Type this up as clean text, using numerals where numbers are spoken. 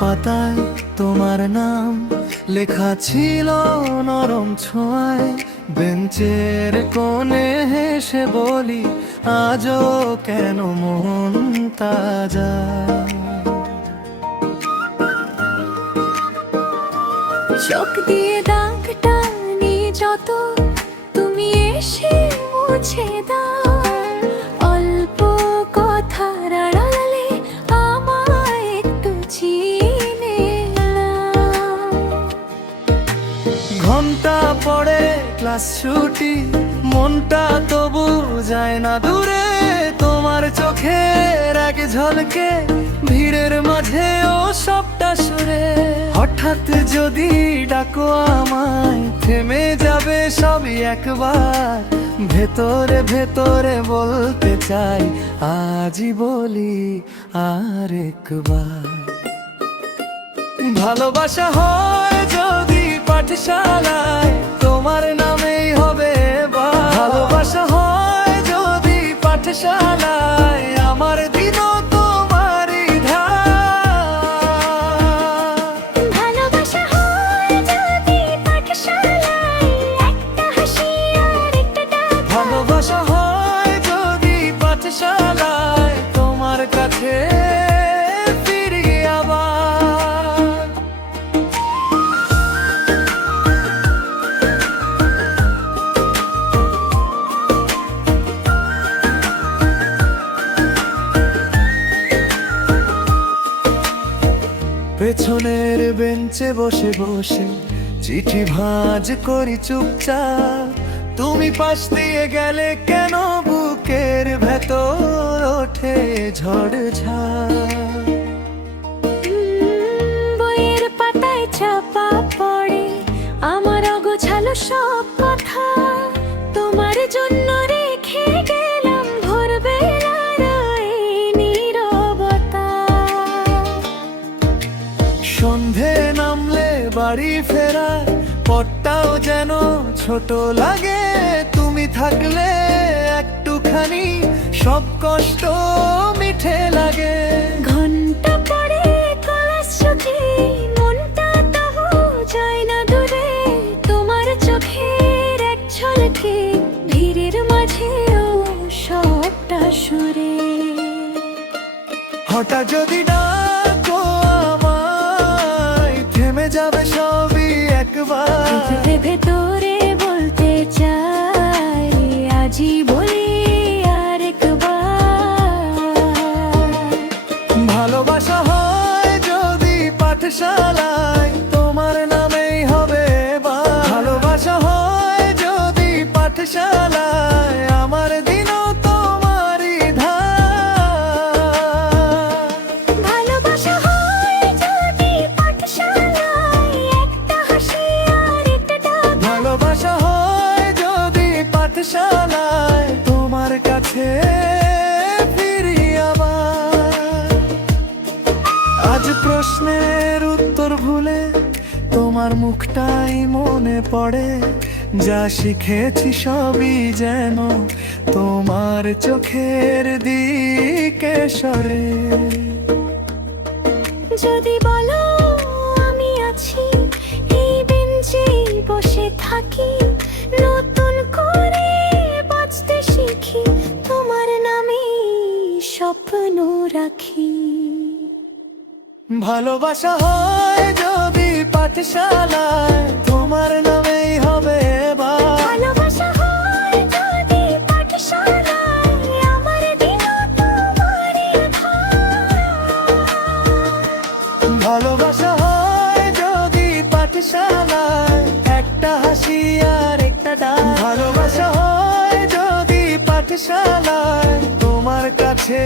পাতায় তোমার নাম লেখা ছিল নরম ছোঁয়ায়। বেঞ্চের কোণে হেসে বলি, আজও কেন মন তাজা। চোখ দিয়ে দাগ টানি যত, তুমি এসে মুছে দাও। অল্প কথার আড়ালে আমায় একটু চিনে নাও। ঘন্টা পড়ে ক্লাস ছুটি, মনটা তবু যায় না দূরে। তোমার চোখের এক ঝলকে ভিড়ের মাঝেও সবটা সুরে। হঠাৎ যদি ডাকো আমায়, থেমে যাবে সবই একবার। ভেতরে ভেতরে বলতে চাই, আজই বলি আর একবার। ভালোবাসা হয় যদি পাঠশালায়, তোমার নামেই হবে এবার। ভালোবাসা হয় যদি পাঠশালায়, আমার দিনও তোমারই ধার। ভালোবাসা হয় যদি পাঠশালায়, একটা হাসি আর একটা ডাক। ভালোবাসা হয় যদি পাঠশালায়, তোমার কাছে ফিরি আবার। পেছনের বেঞ্চে বসে বসে চিঠি ভাঁজ করি চুপচাপ। তুমি পাশ দিয়ে গেলে কেন বুকের ভেতর ওঠে ঝড় ঝাড়। বইয়ের পাতায় চাপা পড়ে আমার অগোছালো সব কথা। তোমার জন্য রেখে গেলাম ভোরবেলার এই নীরবতা। সন্ধে নামলে বাড়ি ফেরার পথটাও যেন ছোট লাগে। তুমি থাকলে একটুখানি সব কষ্ট মিঠে লাগে। ঘন্টা পড়ে কলেজ ছুটি, মনটা তবু যায় না দূরে। তোমার চোখের এক ঝলকে ভিড়ের মাঝেও সবটা সুরে। হঠাৎ যদি ডাকো আমায়, থেমে যাবে সবই একবার। ভেতরে ভেতরে বলতে চাই, আজই বলি আর একবার। ভালোবাসা হয় যদি পাঠশালায়, তোমার নামেই হবে এবার। ভালোবাসা হয় যদি পাঠশালায়, আমার দিনও তোমারই ধার। ভালোবাসা হয় যদি পাঠশালায়, একটা হাসি আর একটা ডাক। ভালোবাসা হয় যদি পাঠশালায়, তোমার কাছে ফিরি আবার। আজ প্রশ্নের উত্তর ভুলে তোমার মুখটাই মনে পড়ে। যা শিখেছি সবই যেন তোমার চোখের দিকে সরে। যদি বলো আমি আছি এই বেঞ্চে বসে থাকি, নতুন করে বাঁচতে শিখি, তোমার নামে স্বপ্ন রাখি। ভালোবাসা হয় যদি পাঠশালায়, তোমার নামেই হবে এবার। ভালোবাসা হয় যদি পাঠশালায়, আমার দিনও তোমারই ধার। ভালোবাসা হয় যদি পাঠশালায়, একটা হাসি আর একটা ডাক। ভালোবাসা হয় যদি পাঠশালায়, তোমার কাছে